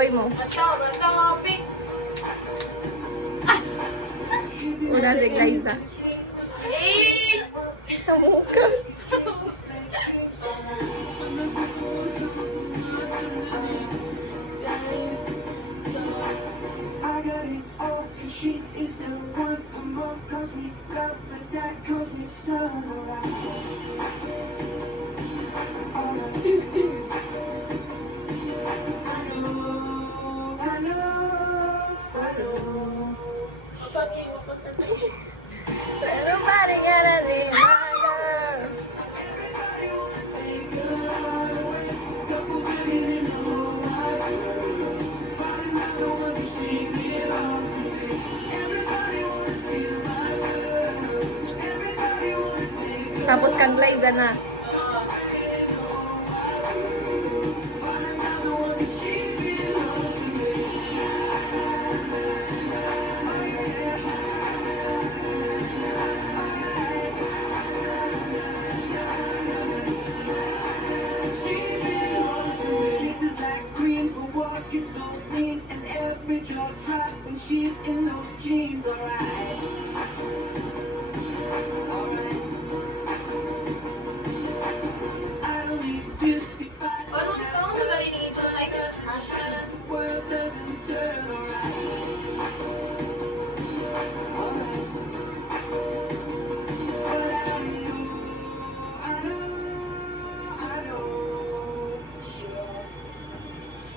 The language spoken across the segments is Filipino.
apoy mo. Topic. Wala si Glyza. Eh! Sa mukha. I got it all, and she is the one. Her mom calls me love, but that calls me sunrise. I know. Pero pare ka na din. Everybody wanna take a away. Couple billion in the whole wide world. Falling out, no one can see me belongs to me. Everybody wanna steal my girl. Everybody wanna take a Tapos kang Glyza na. falling out, no one can see me belongs to me. She belongs to me. Kisses like cream, her walk is so lean, and every jaw drop when she's in those jeans. Alright. Alright. I don't need 65. Anong taong sa galing ni Ethan Tiger? World doesn't turn around. Alright. But I know for sure.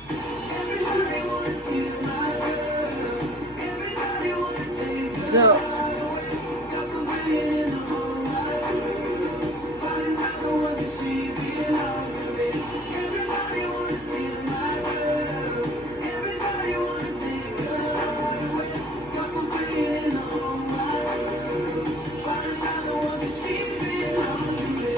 Everybody wanna steal my girl. Everybody wanna take her So, away. Couple billion in the whole wide world. Falling out, no one can see belongs to me. Everybody wanna steal my girl. Everybody wanna take her away. Couple billion in the whole wide world. Falling out, no one can see belongs to me.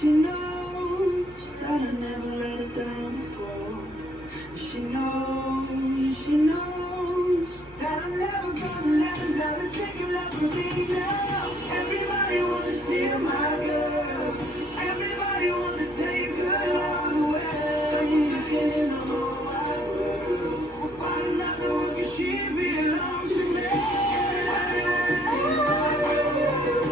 She knows that I never let her down before. She knows that I'm never gonna let her take a love from me now. Everybody wants to steal my girl. Everybody wants to take her love away. Looking in the whole wide world, we'll find another one 'cause she belongs to me. Everybody wants to steal my girl.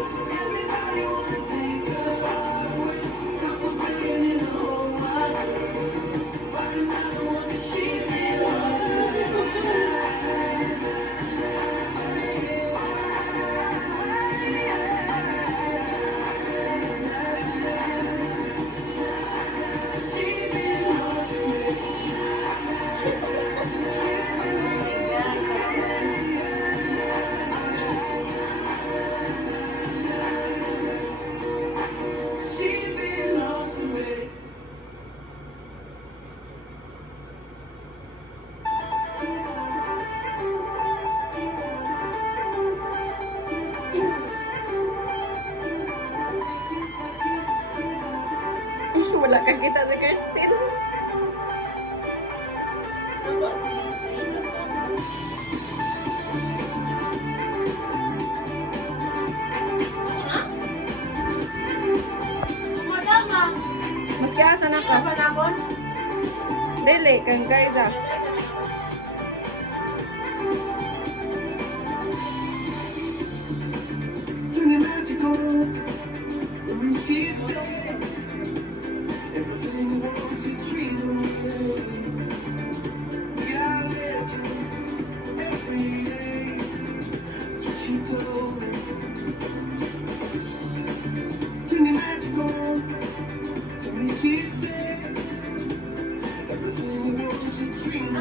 Everybody wanna take her away. Couple billion in the whole wide world. Find another one 'cause she belongs to me. She belongs to me. She belongs to me. wala kang kita si Kirsten. Madama. Maski asa na ka. Panahon. Dili, kang Glyza. Turning magical when we see it say everything was a dream away. We are legends every day. That's what she told me. Turning magical to me she'd say everything was a dream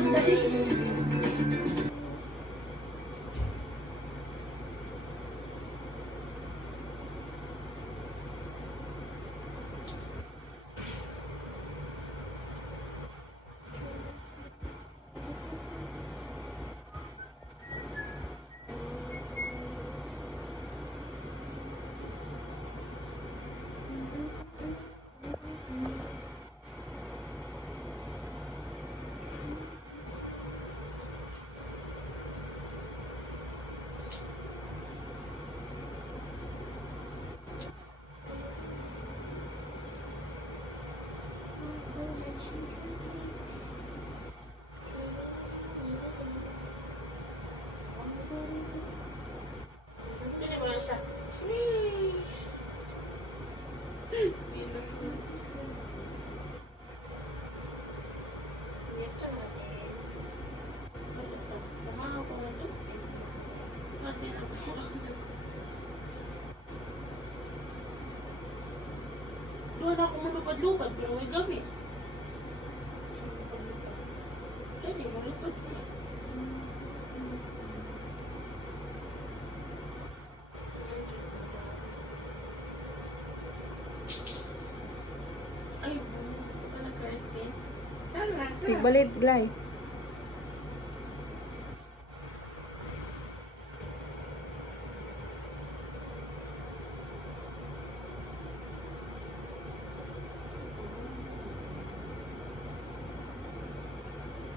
malupad-lupad, pero may gamit. Kaya di malupad siya. Ay, ano Kirsten? Tara, tara. Igbalid, Glay.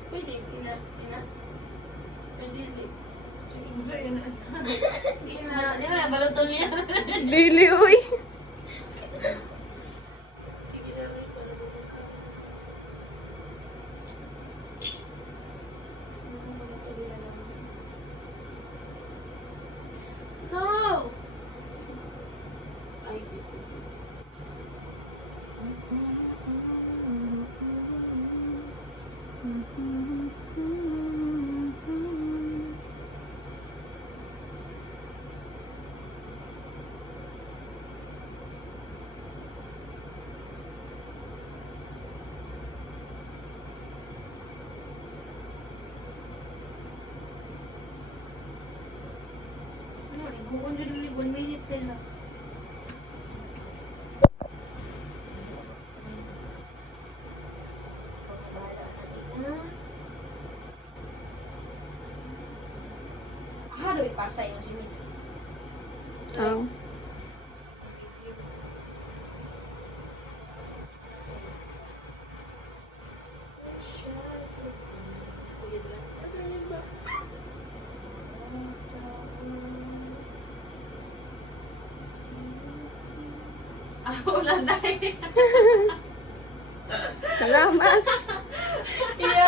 Pwede, ina. Pwede, di. Di ba balutol niya? Dili, uy. Sige na rin, para bumagka. No! Ay, Bukan dulu 1 minute sila. Halo ipasa yung si Miss. Oh. ah, wala na eh. Salamat. Iya.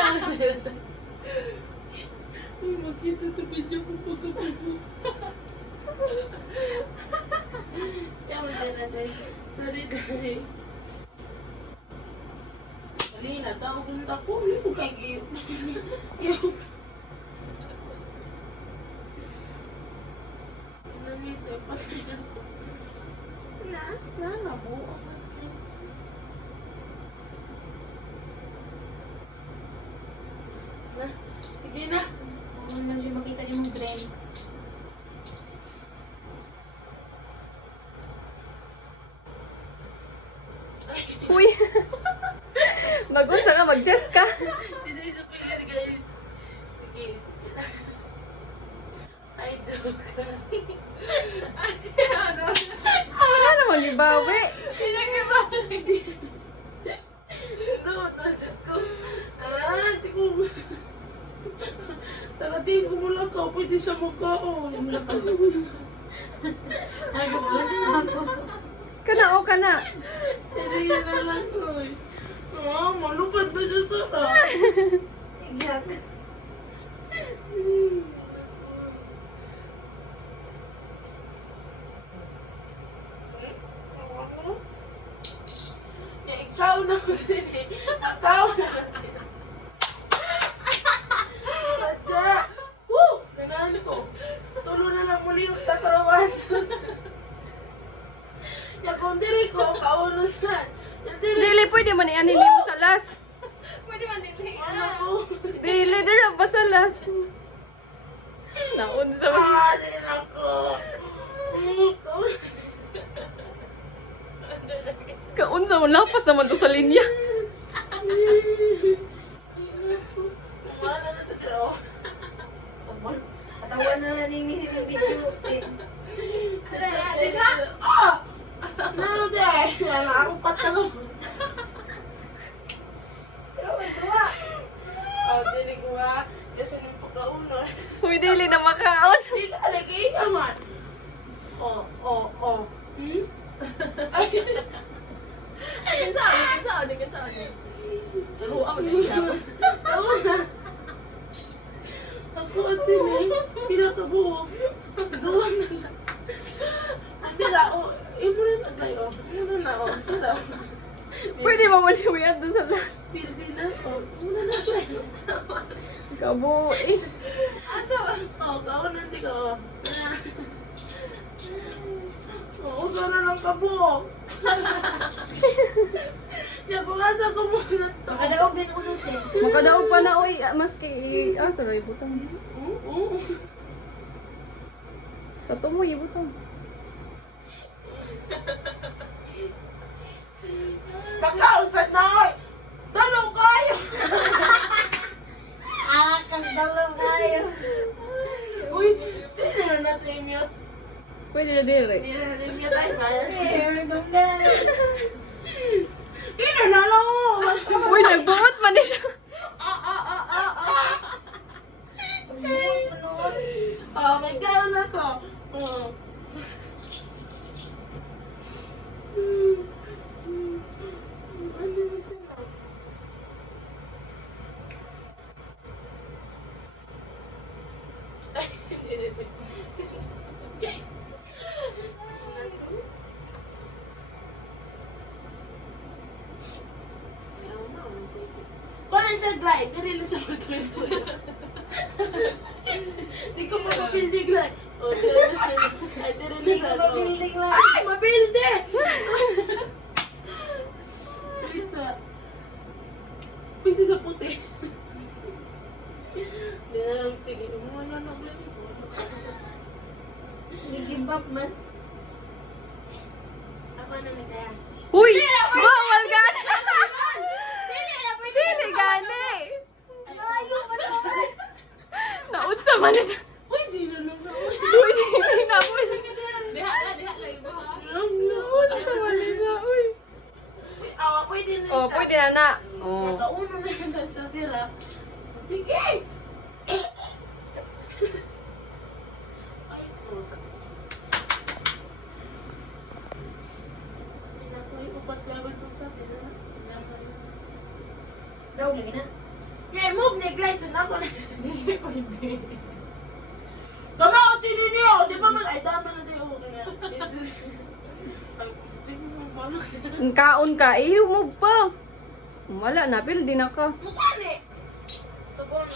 Ay, makita sa video ko pagkakubo. Kaya magdala tayo. Sorry tayo. Dali na, tao ko na ako. Hindi ko kagiyop. Yung... Nandito, pasaya ko. Na, buo. Sige na. Kung ano siya makita yung trend. Uy. Mag-unsa ka, mag-chess ka. Hindi sa pagkali guys. Sige. Ay, joke. Ay, ano? Ano mag-ibawi? Pinag-ibalik. No, najat ko. Ah, hindi ko... Tagatin ko mula ka, pwede siya magkaon. Ay, bulan na ako. Kana o kana. Hindi yan na lang ko eh. Ah, malupad na dyan sana. Iyak. Ikaw na ko din eh. Ikaw na natin. Radya! Woo! Ganaan ko. Tulo na lang muli yung sa karawan. Yakong diri ko, kaunusan. Dili, pwede man i-anin mo sa las. Pwede man din ano ko. Dili, dira pa sa las. Naunsa man. Ah, din ako. Kaunsa mo, lapas naman to sa linya. Umana na sa tiro. Sabon. Katawan na lang ni Miss yung video. Ah! Nalo din. Wala akong patalo. Pero may tuwa. Oh, dili ko nga. Kasi nung pagkaunan. Uy, dili na makaon. Hindi ka lagi naman. Oh. Hmm? Ay, Kinsaon. Ruwa mo na iya. ako na. Ako at sini. Pinakabuhok. Duwa na lang. Hindi na, oh. Imo na taglay, oh. Imo na, oh. Ito. Pwede mo man iwian doon sa las. Pildi na, oh. Imo na taglay. Kabui. Oh, kaunan di ko, oh. Oh, uso na lang kabuhok. Napakasa ko muna to. Makadaog din ako sulti. Makadaog pa na, oy. Maski, saray, butang. Oo. Sa tumoy, butang. Nakaunsan na oy. Dalo kayo. Akas dalaw kayo. Uy, hindi na natin i-mute. Pwede na dire. Hindi na natin i-mute tayo ba? Eh, dumdan. Hindi na lang mo. Uy, nagbuot man din siya. Buot mo noon. Oh, may gawin ako. Oh. Ano yun sila? Kung siya glide, dili lang siya mag-twin-twin. Di ko mapapildi glide. O, dili lang siya. Ay, dili lang Hindi siya. ko mabilding lang. Ay, mapildi! Pizza. Pizza sa puti. Di na lang, sige. Umuna na ulit. Give up man. Ako na nagdaya. Uy! Bawal gani! Dili gani! Layo ka naman. Naunsa man na siya. Uy, sino lang sa ulit? Uy, dili na po. Diha lang iba. Naunsa man na siya. Uy. Uy, awa, pwede na Oh, siya. pwede na na. Oh. Nakauno na yun na siya, tira. Sige! Ay, puta. Pinakoy, upat level sa tira. Daw lagi na. Yeah, move ni Glyson ako na. Hindi ko hindi. Tama o tininiyo! Di ba man? Ay, dama na di ako kaya. Ay, di mo mabalak. Ang kaon ka, ihumog pa. Wala na, pero di na ka. Mukha ni! Tabono.